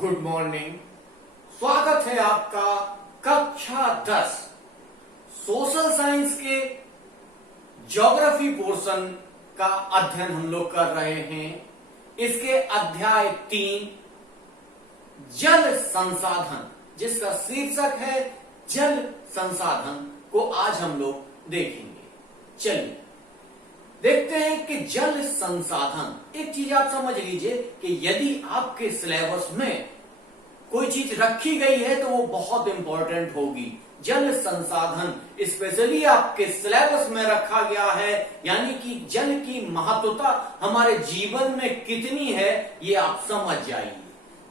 Good morning. स्वागत है आपका कक्षा 10 सोशल साइंस के ज्योग्राफी पोर्शन का अध्ययन हम लोग कर रहे हैं। इसके अध्याय 3 जल संसाधन, जिसका शीर्षक है जल संसाधन, को आज हम लोग देखेंगे। चलिए देखते हैं कि जल संसाधन। एक चीज आप समझ लीजिए कि यदि आपके सिलेबस में कोई चीज रखी गई है तो वो बहुत इंपॉर्टेंट होगी। जल संसाधन स्पेशली आपके सिलेबस में रखा गया है, यानी कि जल की महत्वता हमारे जीवन में कितनी है ये आप समझ जाइए।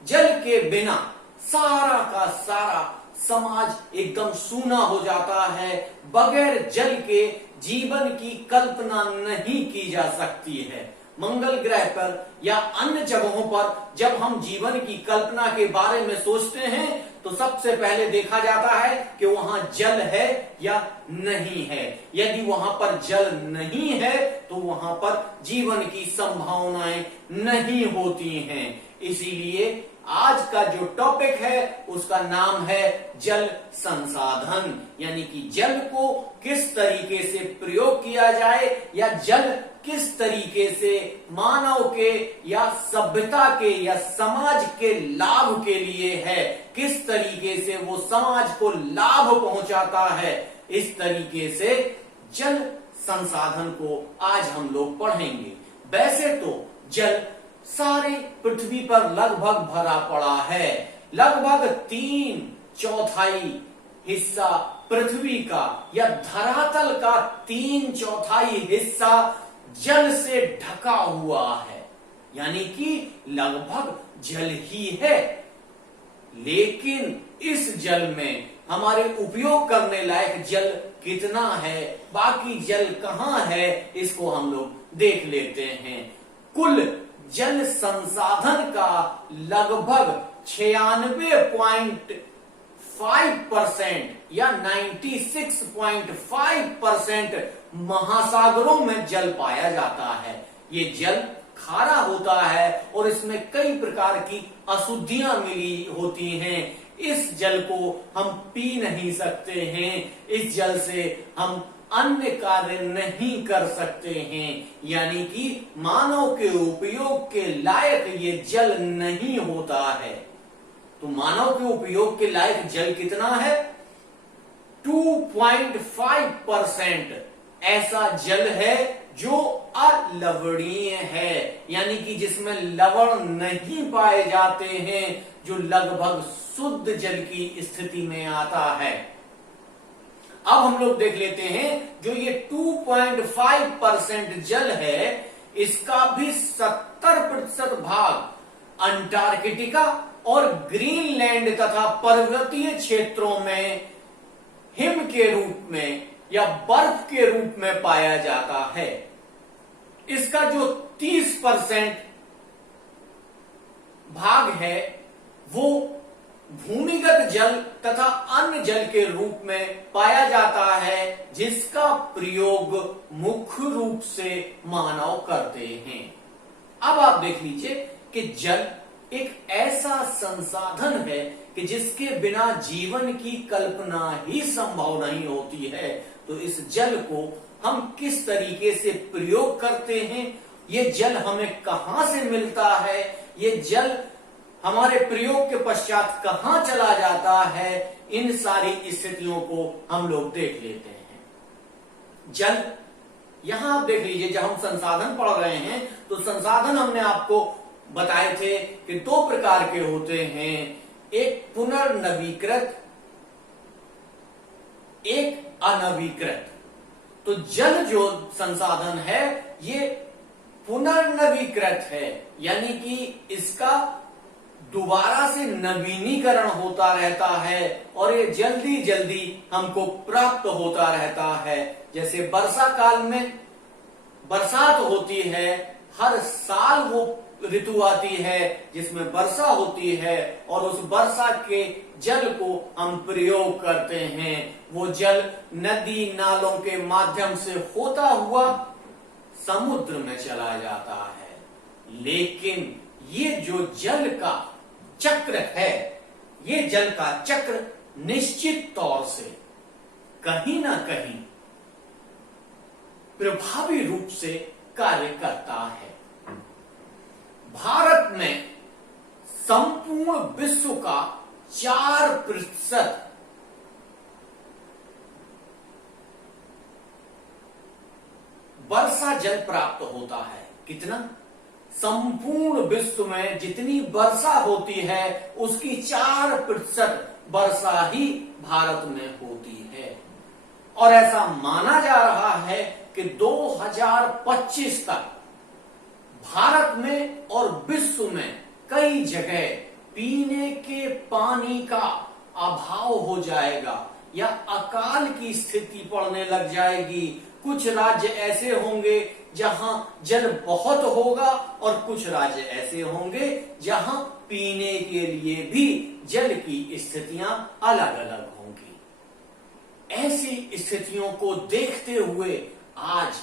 जल के बिना सारा का सारा समाज एकदम सूना हो जाता है। बगैर जल के जीवन की कल्पना नहीं की जा सकती है। मंगल ग्रह पर या अन्य जगहों पर जब हम जीवन की कल्पना के बारे में सोचते हैं तो सबसे पहले देखा जाता है कि वहां जल है या नहीं है। यदि वहां पर जल नहीं है तो वहां पर जीवन की संभावनाएं नहीं होती हैं। इसीलिए आज का जो टॉपिक है उसका नाम है जल संसाधन, यानी कि जल को किस तरीके से प्रयोग किया जाए या जल किस तरीके से मानव के या सभ्यता के या समाज के लाभ के लिए है, किस तरीके से वो समाज को लाभ पहुंचाता है। इस तरीके से जल संसाधन को आज हम लोग पढ़ेंगे। वैसे तो जल सारे पृथ्वी पर लगभग भरा पड़ा है। लगभग 3/4 हिस्सा पृथ्वी का या धरातल का 3/4 हिस्सा जल से ढका हुआ है, यानी कि लगभग जल ही है। लेकिन इस जल में हमारे उपयोग करने लायक जल कितना है, बाकी जल कहां है, इसको हम लोग देख लेते हैं। कुल जल संसाधन का लगभग 96.5% या 96.5% महासागरों में जल पाया जाता है। ये जल खारा होता है और इसमें कई प्रकार की अशुद्धियां मिली होती हैं। इस जल को हम पी नहीं सकते हैं। इस जल से हम अन्य कार्य नहीं कर सकते हैं, यानी कि मानव के उपयोग के लायक ये जल नहीं होता है। तो मानव के उपयोग के लायक जल कितना है? 2.5% ऐसा जल है जो अलवणीय है, यानी कि जिसमें लवण नहीं पाए जाते हैं, जो लगभग शुद्ध जल की स्थिति में आता है। अब हम लोग देख लेते हैं जो ये 2.5% जल है, इसका भी 70% भाग अंटार्कटिका और ग्रीनलैंड तथा पर्वतीय क्षेत्रों में हिम के रूप में या बर्फ के रूप में पाया जाता है। इसका जो 30% भाग है वो भूमिगत जल तथा अन्य जल के रूप में पाया जाता है, जिसका प्रयोग मुख्य रूप से मानव करते हैं। अब आप देख लीजिए कि जल एक ऐसा संसाधन है कि जिसके बिना जीवन की कल्पना ही संभव नहीं होती है। तो इस जल को हम किस तरीके से प्रयोग करते हैं, ये जल हमें कहां से मिलता है, ये जल हमारे प्रयोग के पश्चात कहां चला जाता है, इन सारी स्थितियों को हम लोग देख लेते हैं। जल, यहां आप देख लीजिए, जब हम संसाधन पढ़ रहे हैं तो संसाधन हमने आपको बताए थे कि 2 प्रकार के होते हैं, एक पुनर्नवीकृत, एक अनवीकृत। तो जल जो संसाधन है ये पुनर्नवीकृत है, यानी कि इसका दोबारा से नवीनीकरण होता रहता है और ये जल्दी जल्दी हमको प्राप्त होता रहता है। जैसे वर्षा काल में बरसात होती है, हर साल वो ऋतु आती है जिसमें वर्षा होती है और उस वर्षा के जल को हम प्रयोग करते हैं। वो जल नदी नालों के माध्यम से होता हुआ समुद्र में चला जाता है। लेकिन ये जो जल का चक्र चक्र है, ये जल का चक्र निश्चित तौर से कहीं ना कहीं प्रभावी रूप से कार्य करता है। भारत में संपूर्ण विश्व का 4% वर्षा जल प्राप्त होता है। कितना? संपूर्ण विश्व में जितनी वर्षा होती है उसकी 4% वर्षा ही भारत में होती है। और ऐसा माना जा रहा है कि 2025 तक भारत में और विश्व में कई जगह पीने के पानी का अभाव हो जाएगा या अकाल की स्थिति पड़ने लग जाएगी। कुछ राज्य ऐसे होंगे जहां जल बहुत होगा और कुछ राज्य ऐसे होंगे जहां पीने के लिए भी जल की स्थितियां अलग अलग होंगी। ऐसी स्थितियों को देखते हुए आज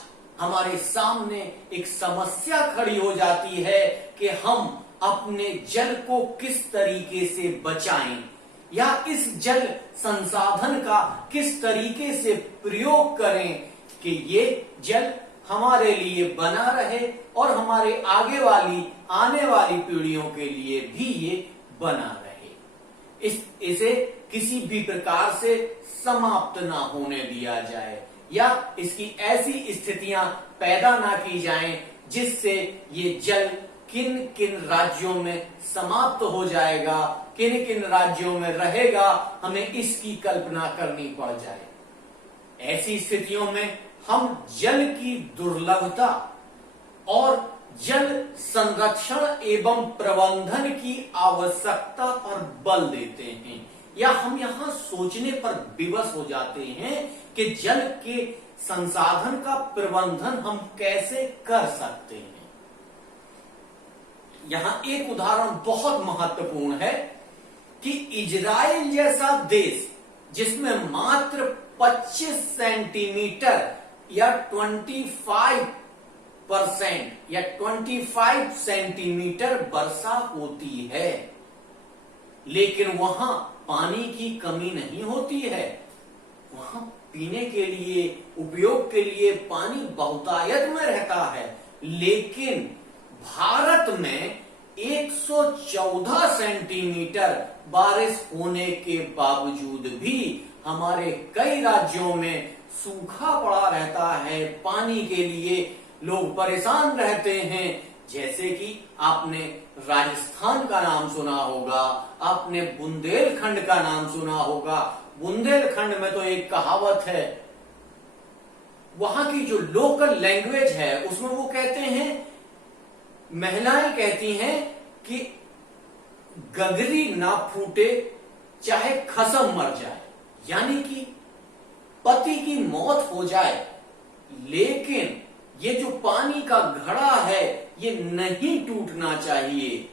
हमारे सामने एक समस्या खड़ी हो जाती है कि हम अपने जल को किस तरीके से बचाएं या इस जल संसाधन का किस तरीके से प्रयोग करें कि ये जल हमारे लिए बना रहे और हमारे आने वाली पीढ़ियों के लिए भी ये बना रहे। इसे किसी भी प्रकार से समाप्त ना होने दिया जाए या इसकी ऐसी स्थितियां पैदा ना की जाएं जिससे ये जल किन किन राज्यों में समाप्त हो जाएगा, किन किन राज्यों में रहेगा, हमें इसकी कल्पना करनी पड़ जाए। ऐसी स्थितियों में हम जल की दुर्लभता और जल संरक्षण एवं प्रबंधन की आवश्यकता पर बल देते हैं या हम यहां सोचने पर विवश हो जाते हैं कि जल के संसाधन का प्रबंधन हम कैसे कर सकते हैं। यहां एक उदाहरण बहुत महत्वपूर्ण है कि इजराइल जैसा देश जिसमें मात्र 25 सेंटीमीटर या 25 सेंटीमीटर वर्षा होती है, लेकिन वहां पानी की कमी नहीं होती है। वहां पीने के लिए, उपयोग के लिए पानी बहुतायत में रहता है। लेकिन भारत में 114 सेंटीमीटर बारिश होने के बावजूद भी हमारे कई राज्यों में सूखा पड़ा रहता है। पानी के लिए लोग परेशान रहते हैं। जैसे कि आपने राजस्थान का नाम सुना होगा, आपने बुंदेलखंड का नाम सुना होगा। बुंदेलखंड में तो एक कहावत है, वहां की जो लोकल लैंग्वेज है उसमें वो कहते हैं, महिलाएं कहती हैं कि गगरी ना फूटे चाहे खसम मर जाए, यानी कि पति की मौत हो जाए लेकिन ये जो पानी का घड़ा है ये नहीं टूटना चाहिए,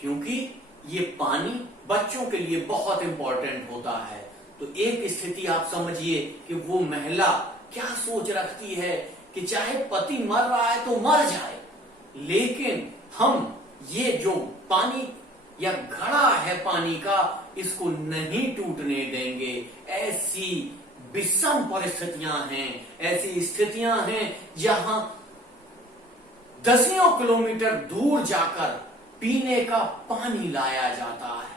क्योंकि ये पानी बच्चों के लिए बहुत इंपॉर्टेंट होता है। तो एक स्थिति आप समझिए कि वो महिला क्या सोच रखती है कि चाहे पति मर रहा है तो मर जाए, लेकिन हम ये जो पानी या घड़ा है पानी का, इसको नहीं टूटने देंगे। ऐसी विषम परिस्थितियां हैं, ऐसी स्थितियां हैं जहां दसियों किलोमीटर दूर जाकर पीने का पानी लाया जाता है।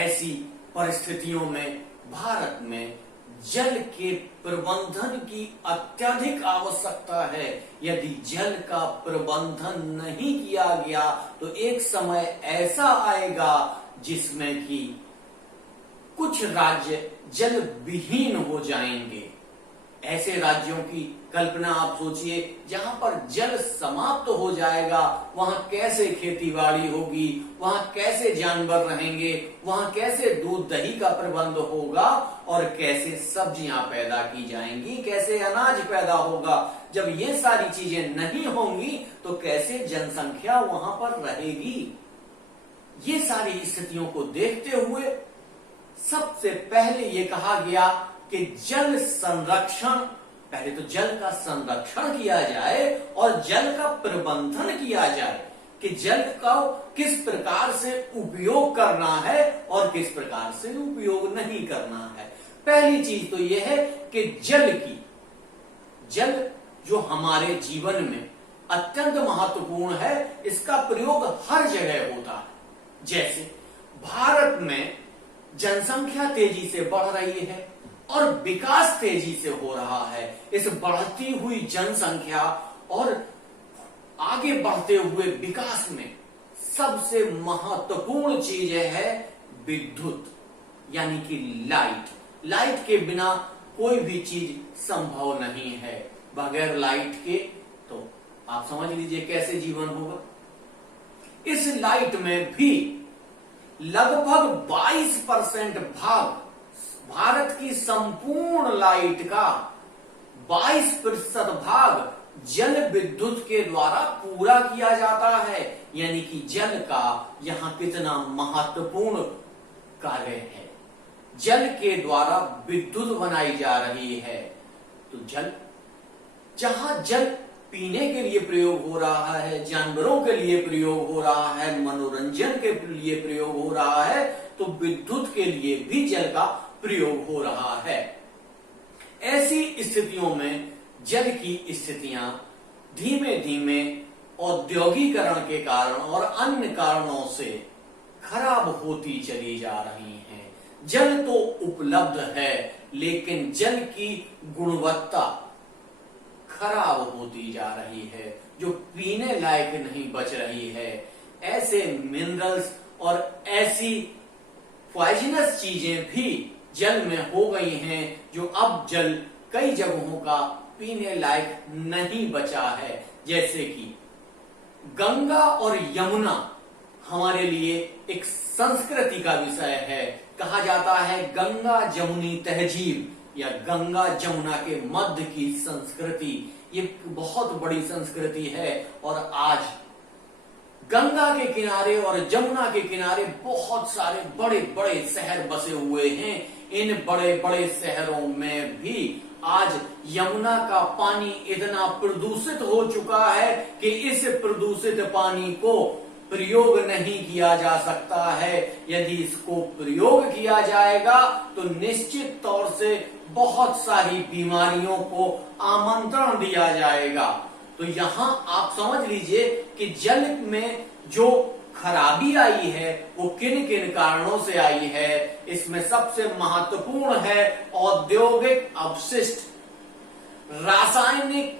ऐसी परिस्थितियों में भारत में जल के प्रबंधन की अत्यधिक आवश्यकता है। यदि जल का प्रबंधन नहीं किया गया तो एक समय ऐसा आएगा जिसमें कि कुछ राज्य जल विहीन हो जाएंगे। ऐसे राज्यों की कल्पना आप सोचिए जहां पर जल समाप्त हो जाएगा, वहां कैसे खेतीबाड़ी होगी, वहां कैसे जानवर रहेंगे, वहां कैसे दूध दही का प्रबंध होगा और कैसे सब्जियां पैदा की जाएंगी, कैसे अनाज पैदा होगा। जब ये सारी चीजें नहीं होंगी तो कैसे जनसंख्या वहां पर रहेगी। ये सारी स्थितियों को देखते हुए सबसे पहले ये कहा गया कि जल संरक्षण, पहले तो जल का संरक्षण किया जाए और जल का प्रबंधन किया जाए। कि जल का किस प्रकार से उपयोग करना है और किस प्रकार से उपयोग नहीं करना है। पहली चीज तो यह है कि जल जो हमारे जीवन में अत्यंत महत्वपूर्ण है, इसका प्रयोग हर जगह होता है। जैसे भारत में जनसंख्या तेजी से बढ़ रही है और विकास तेजी से हो रहा है। इस बढ़ती हुई जनसंख्या और आगे बढ़ते हुए विकास में सबसे महत्वपूर्ण चीज है विद्युत, यानी कि लाइट के बिना कोई भी चीज संभव नहीं है। बगैर लाइट के तो आप समझ लीजिए कैसे जीवन होगा। इस लाइट में भी लगभग 22% भाग, भारत की संपूर्ण लाइट का 22% भाग जल विद्युत के द्वारा पूरा किया जाता है। यानी कि जल का यहां कितना महत्वपूर्ण कार्य है। जल के द्वारा विद्युत बनाई जा रही है। तो जहां जल पीने के लिए प्रयोग हो रहा है, जानवरों के लिए प्रयोग हो रहा है, मनोरंजन के लिए प्रयोग हो रहा है, तो विद्युत के लिए भी जल का प्रयोग हो रहा है। ऐसी स्थितियों में जल की स्थितियां धीमे धीमे औद्योगिकरण के कारण और अन्य कारणों से खराब होती चली जा रही हैं। जल तो उपलब्ध है, लेकिन जल की गुणवत्ता खराब होती जा रही है, जो पीने लायक नहीं बच रही है। ऐसे मिनरल्स और ऐसी पॉइजनस चीजें भी जल में हो गई हैं, जो अब जल कई जगहों का पीने लायक नहीं बचा है। जैसे कि गंगा और यमुना हमारे लिए एक संस्कृति का विषय है। कहा जाता है गंगा जमुनी तहजीब, या गंगा जमुना के मध्य की संस्कृति, ये बहुत बड़ी संस्कृति है। और आज गंगा के किनारे और जमुना के किनारे बहुत सारे बड़े बड़े शहर बसे हुए हैं। इन बड़े बड़े शहरों में भी आज यमुना का पानी इतना प्रदूषित हो चुका है कि इस प्रदूषित पानी को प्रयोग नहीं किया जा सकता है। यदि इसको प्रयोग किया जाएगा तो निश्चित तौर से बहुत सारी बीमारियों को आमंत्रण दिया जाएगा। तो यहां आप समझ लीजिए कि जल में जो खराबी आई है वो किन किन कारणों से आई है। इसमें सबसे महत्वपूर्ण है औद्योगिक अपशिष्ट, रासायनिक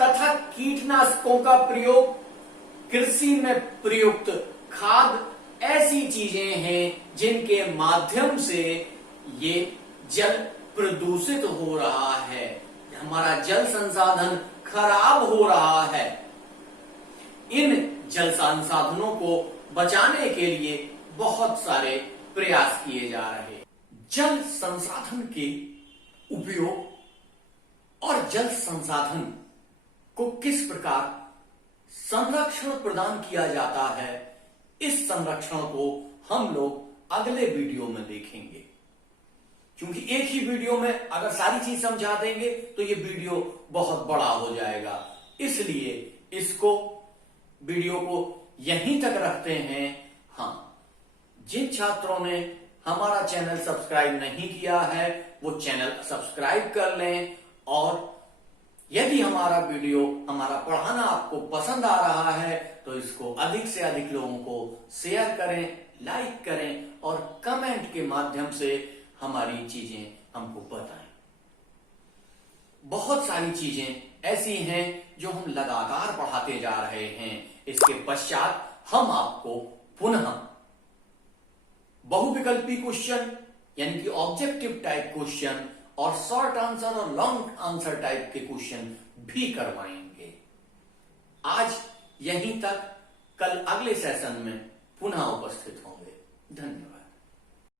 तथा कीटनाशकों का प्रयोग, कृषि में प्रयुक्त खाद, ऐसी चीजें हैं जिनके माध्यम से ये जल प्रदूषित हो रहा है, हमारा जल संसाधन खराब हो रहा है। इन जल संसाधनों को बचाने के लिए बहुत सारे प्रयास किए जा रहे हैं। जल संसाधन के उपयोग और जल संसाधन को किस प्रकार संरक्षण प्रदान किया जाता है, इस संरक्षण को हम लोग अगले वीडियो में देखेंगे। क्योंकि एक ही वीडियो में अगर सारी चीज समझा देंगे तो ये वीडियो बहुत बड़ा हो जाएगा, इसलिए इसको वीडियो को यहीं तक रखते हैं। हाँ, जिन छात्रों ने हमारा चैनल सब्सक्राइब नहीं किया है वो चैनल सब्सक्राइब कर लें, और यदि हमारा वीडियो, हमारा पढ़ाना आपको पसंद आ रहा है तो इसको अधिक से अधिक लोगों को शेयर करें, लाइक करें और कमेंट के माध्यम से हमारी चीजें हमको बताएं। बहुत सारी चीजें ऐसी हैं जो हम लगातार पढ़ाते जा रहे हैं। इसके पश्चात हम आपको पुनः बहुविकल्पी क्वेश्चन यानी कि ऑब्जेक्टिव टाइप क्वेश्चन और शॉर्ट आंसर और लॉन्ग आंसर टाइप के क्वेश्चन भी करवाएंगे। आज यहीं तक, कल अगले सेशन में पुनः उपस्थित होंगे। धन्यवाद।